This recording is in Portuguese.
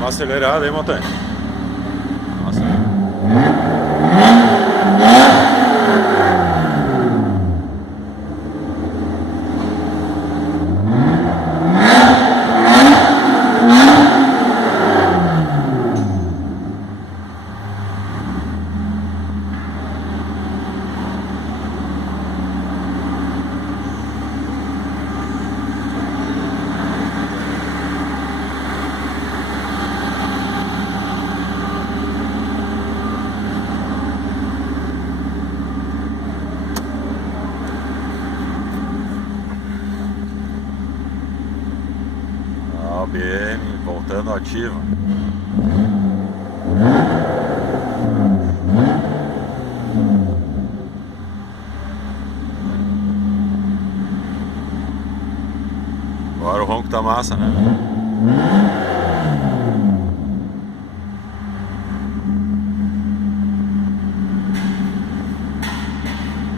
uma acelerada aí, Montanha. Nossa. O BM voltando ativo. Agora o ronco tá massa, né?